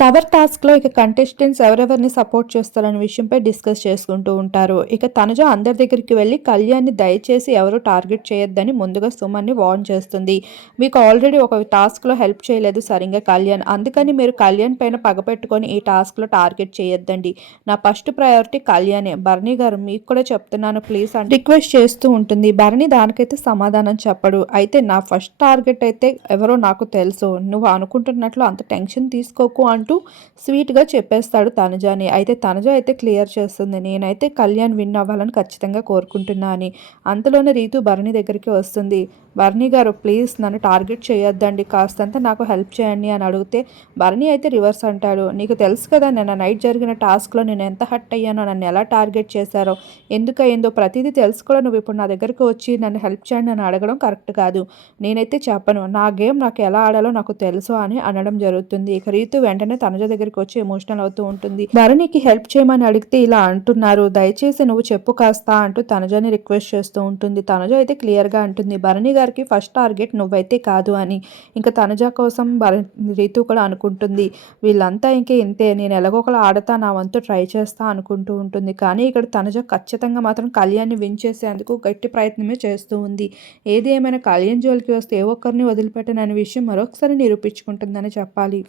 Tower టాస్క్లో ఇక contestants ఎవరెవరిని సపోర్ట్ చేస్తారనే విషయంపై డిస్కస్ చేసుకుంటూ ఉంటారు. ఇక తనుజ అందరి దగ్గరికి వెళ్ళి కళ్యాణ్ని దయచేసి ఎవరు టార్గెట్ చేయొద్దని ముందుగా సుమన్ని వార్న్ చేస్తుంది. మీకు ఆల్రెడీ ఒక టాస్క్లో హెల్ప్ చేయలేదు సరిగ్గా కళ్యాణ్. అందుకని మీరు కళ్యాణ్ పైన పగపెట్టుకొని ఈ టాస్క్లో టార్గెట్ చేయొద్దండి. నా ఫస్ట్ ప్రయారిటీ కళ్యాణే. భరణి గారు మీకు కూడా చెప్తున్నాను ప్లీజ్ అని రిక్వెస్ట్ చేస్తూ ఉంటుంది. భరణి దానికైతే సమాధానం చెప్పడు. అయితే నా ఫస్ట్ టార్గెట్ అయితే ఎవరో నాకు తెలుసు. నువ్వు అనుకుంటున్నట్లు అంత టెన్షన్ తీసుకోకు అంటూ స్వీట్గా చెప్పేస్తాడు తనుజాని. అయితే తనుజ అయితే క్లియర్ చేస్తుంది. నేనైతే కళ్యాణ్ విన్ అవ్వాలని ఖచ్చితంగా కోరుకుంటున్నా అని అంతలోనే రీతు భరణి దగ్గరికి వస్తుంది. భరణి గారు ప్లీజ్ నన్ను టార్గెట్ చేయొద్దండి కాస్తంత నాకు హెల్ప్ చేయండి అని అడిగితే భరణి అయితే రివర్స్ అంటాడు. నీకు తెలుసు కదా నిన్న నైట్ జరిగిన టాస్క్లో నేను ఎంత హట్ అయ్యానో నన్ను ఎలా టార్గెట్ చేశారో. ఎందుకయ్యిందో ప్రతిదీ తెలుసుకోవడం నువ్వు ఇప్పుడు నా దగ్గరికి వచ్చి నన్ను హెల్ప్ చేయండి అని అడగడం కరెక్ట్ కాదు. నేనైతే చెప్పను నా గేమ్ నాకు ఎలా ఆడాలో నాకు తెలుసు అని అనడం జరుగుతుంది. ఇక రీతు వెంటనే తనజ దగ్గరికి వచ్చి ఎమోషనల్ అవుతూ ఉంటుంది. భరణికి హెల్ప్ చేయమని అడిగితే ఇలా అంటున్నారు దయచేసి నువ్వు చెప్పు కాస్తా అంటూ తనజని రిక్వెస్ట్ చేస్తూ ఉంటుంది. తనజ అయితే క్లియర్గా అంటుంది భరణి గారు గారికి ఫస్ట్ టార్గెట్ నువ్వైతే కాదు అని. ఇంకా తనుజ కోసం భర రీతు కూడా అనుకుంటుంది. వీళ్ళంతా ఇంకా ఇంతే నేను ఎలాగోకలా ఆడతా నా వంతు ట్రై చేస్తా అనుకుంటూ ఉంటుంది. కానీ ఇక్కడ తనుజ ఖచ్చితంగా మాత్రం కళ్యాణ్ని విన్ చేసేందుకు గట్టి ప్రయత్నమే చేస్తూ ఉంది. ఏది ఏమైనా కళ్యాణ్ జోలికి వస్తే ఏ ఒక్కరిని వదిలిపెట్టననే విషయం మరొకసారి నిరూపించుకుంటుందని చెప్పాలి.